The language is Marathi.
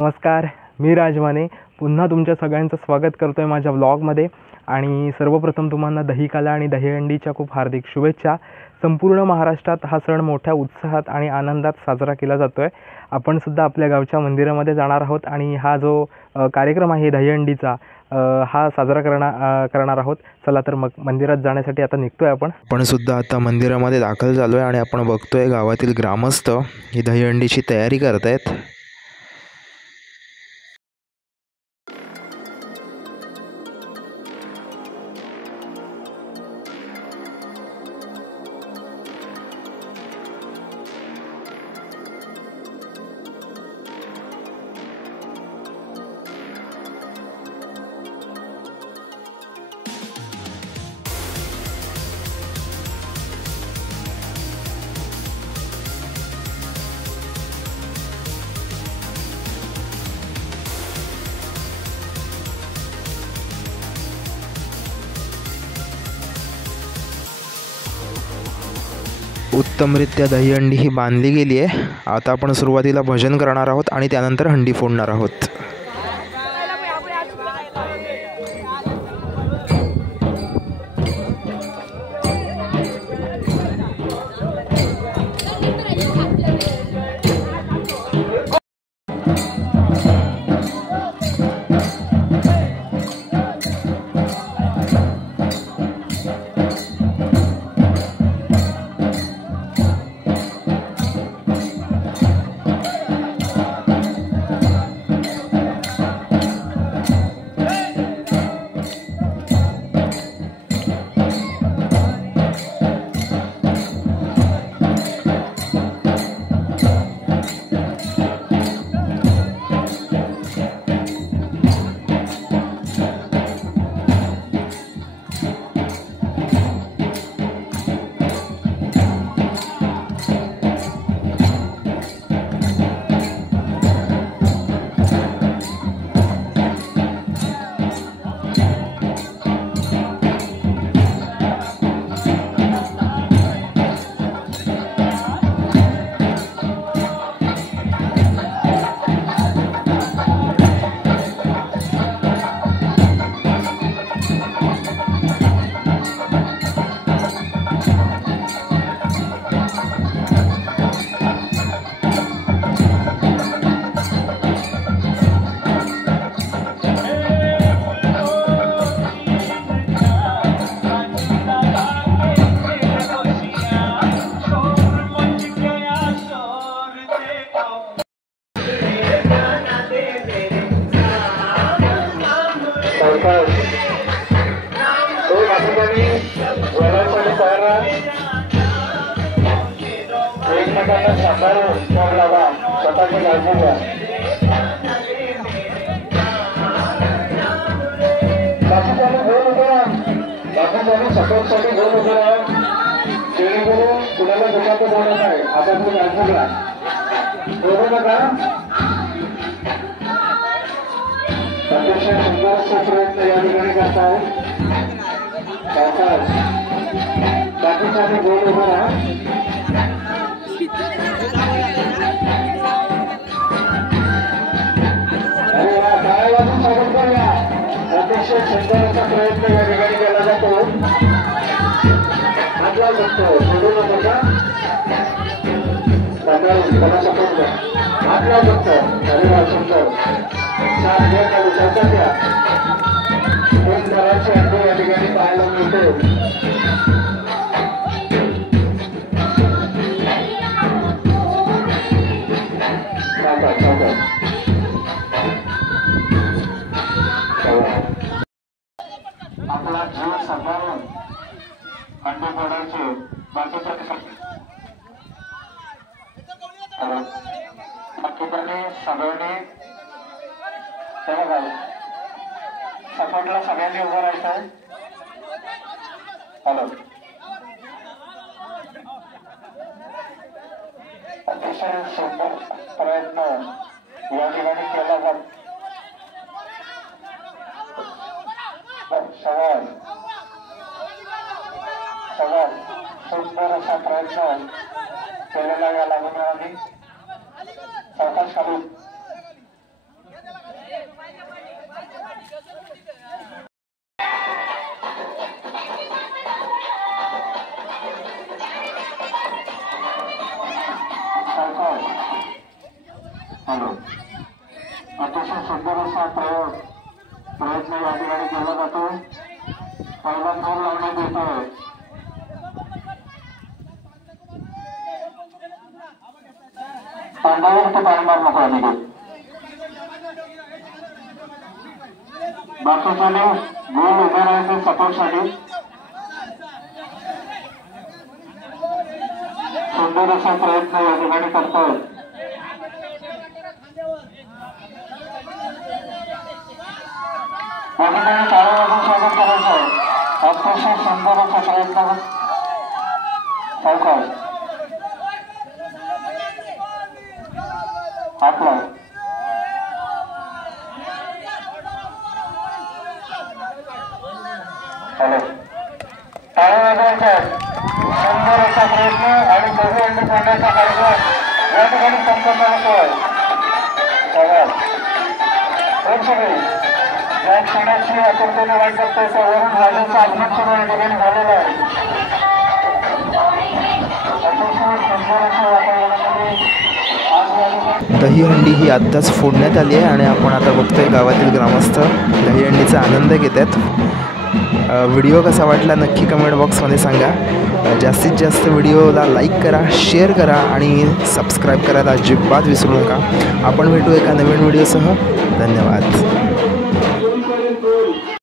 नमस्कार, मी राजमाने पुन्हा तुमच्या सगळ्यांचं स्वागत करतो आहे माझ्या व्लॉगमध्ये. आणि सर्वप्रथम तुम्हाला दहीकाला आणि दहीहंडीच्या खूप हार्दिक शुभेच्छा. संपूर्ण महाराष्ट्रात हा सण मोठ्या उत्साहात आणि आनंदात साजरा केला जातो आहे. आपण सुद्धा आपल्या गावच्या मंदिरामध्ये जाणार आहोत आणि हा जो कार्यक्रम आहे दहीहंडीचा हा साजरा करणार आहोत. चला तर मग मंदिरात जाण्यासाठी आता निघतोय आपण सुद्धा आता मंदिरामध्ये दाखल झालो आहे आणि आपण बघतोय गावातील ग्रामस्थ ही दहीहंडीची तयारी करतायत. उत्तमरित्या दहीहंडी ही बांधली गेली आहे. आता आपण सुरुवातीला भजन करणार आहोत आणि त्यानंतर हंडी फोडणार आहोत. सपोर्टला सगळ्यांनी उभं राहायचं. हॅलो, अतिशय सुंदर प्रयत्न या ठिकाणी केला जातो. सगळ्यात सुंदर असा प्रयत्न केलेला या लागून सावकाश खाली करतोय. अतिशय सुंदर असा प्रयत्न या ठिकाणी केला जातो. पहिला गोल लावण्यात येतोय. पांड्यावर तो पाय मार नको आणि बाकीच्याने गोल उभे राहायचे सपोर्टसाठी. सुंदर असा प्रयत्न या ठिकाणी करतोय. बाकीच्याने टाळ्या वाजवून स्वागत करायचं आहे. अतिशय सुंदर असा प्रयत्न सावकाश आपला हॅलो टाळ्या वाजवायच्या आहेत. सुंदर असा प्रयत्न आणि दही अंडी फोडण्याचा कार्यक्रम या ठिकाणी संपन्न होतोय. या क्षणाची आतुरतेने वाट बघतोय तर वरून राजाचं आगमन सुरू या ठिकाणी झालेलं आहे. अतिशय सुंदर अशा वातावरणामध्ये दहीहंडी ही आत्ताच फोडण्यात आली आहे आणि आपण आता बघतोय गावातील ग्रामस्थ दहीहंडीचा आनंद घेत आहेत. व्हिडिओ कसा वाटला नक्की कमेंट बॉक्समध्ये सांगा. जास्तीत जास्त व्हिडिओला लाईक करा, शेअर करा आणि सबस्क्राईब करायला अजिबात विसरू नका. आपण भेटू एका नवीन व्हिडिओसह. धन्यवाद.